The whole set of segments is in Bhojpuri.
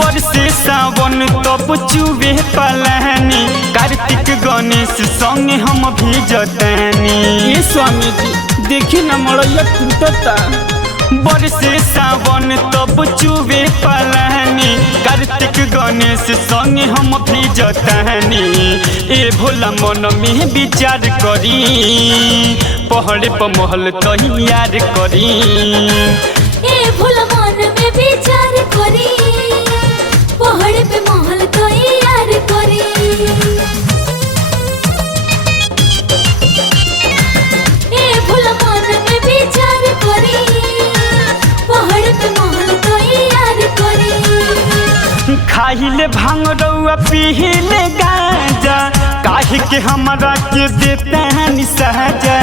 बरसे सावन तब चुबे पलानी, कार्तिक गणेश संगे हम भी जतानी। ये स्वामी जी देखी न मड़ैया टूटता। बरसे सावन तब चुबे पलानी, कार्तिक गणेश संगे हम भी जतानी। ए भोला मन में विचार करी, पहाड़ पर महल तैयार करी। ए भोला मन में विचार करी, पहाड़ पे महल तैयार करी। ए भोला मन में विचार करी, पहाड़ पे महल तैयार करी। खाइले भांग रउआ पीले गांजा, काहे के हमरा के देते हैं निसहजा।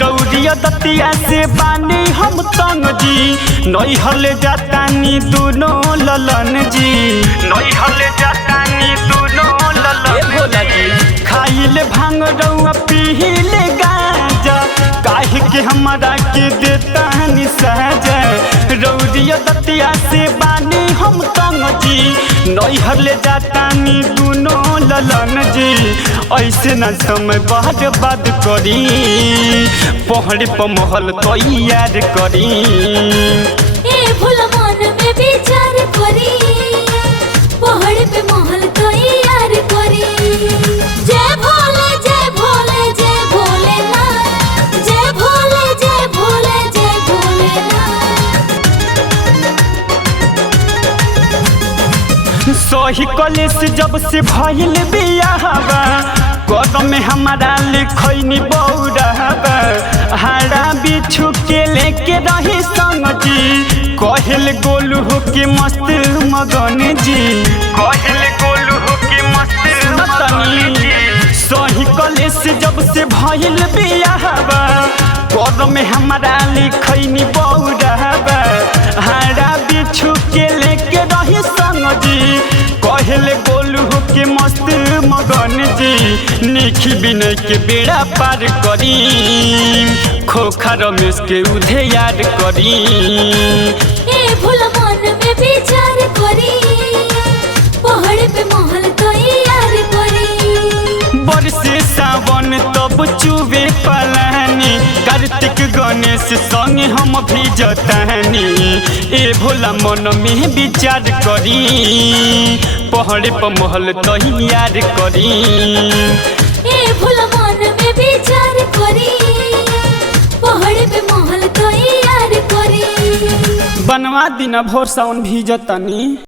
रौरिया दतिया से बानी हम तंग जी, नई हले जातानी दोनों ललन जी। नई हले जातानी दोनों ललन भोला जी। खाइले भांग रउआ पीले गांजा, काहे के हमरा के देता है निसहजा। रौरिया दतिया से बानी हम तंग जी, नई हले जातानी दोनों ललन जी। ऐसे न समय बर्बाद करी, पहाड़ पर महल तैयार करी। ए भोला मन में विचार करी, पहाड़ पे महल तैयार करी। जय भोले जय भोले जय भोलेनाथ, जय भोले जय भोले जय भोलेनाथ। सही कलेस जब से भइल बियाहबा, कदम में हमारा लिखैनी बौरहबा। हारा बिछु के लेके रही संग जी, कहल गोलू हो के मस्त मगन जी। कहल गोलू हो के मस्त मगन जी। सही कलेस जब से भइल बियाहबा, कदम में हमारा लिखैनी बौरहबा। हारा बिछु के लेके रही संग जी, कहले गोलू हो के मस्त मगन जी। निखी बिनय के बेड़ा पार करी, खोखा रमेश के उधे याद करी। ए भोला मन में विचार करी, पहाड़ पे महल तैयार करी। बरसे सावन तब चुबे पलानी, कार्तिक गणेश संगे हम भी जतानी। ए भोला मन में विचार करी, पहाड़ पर महल तैयार करी। ए भोला मन में विचार करी, पहाड़ पे महल तैयार करी। बनवा दिन भोर सावन भी जतानी।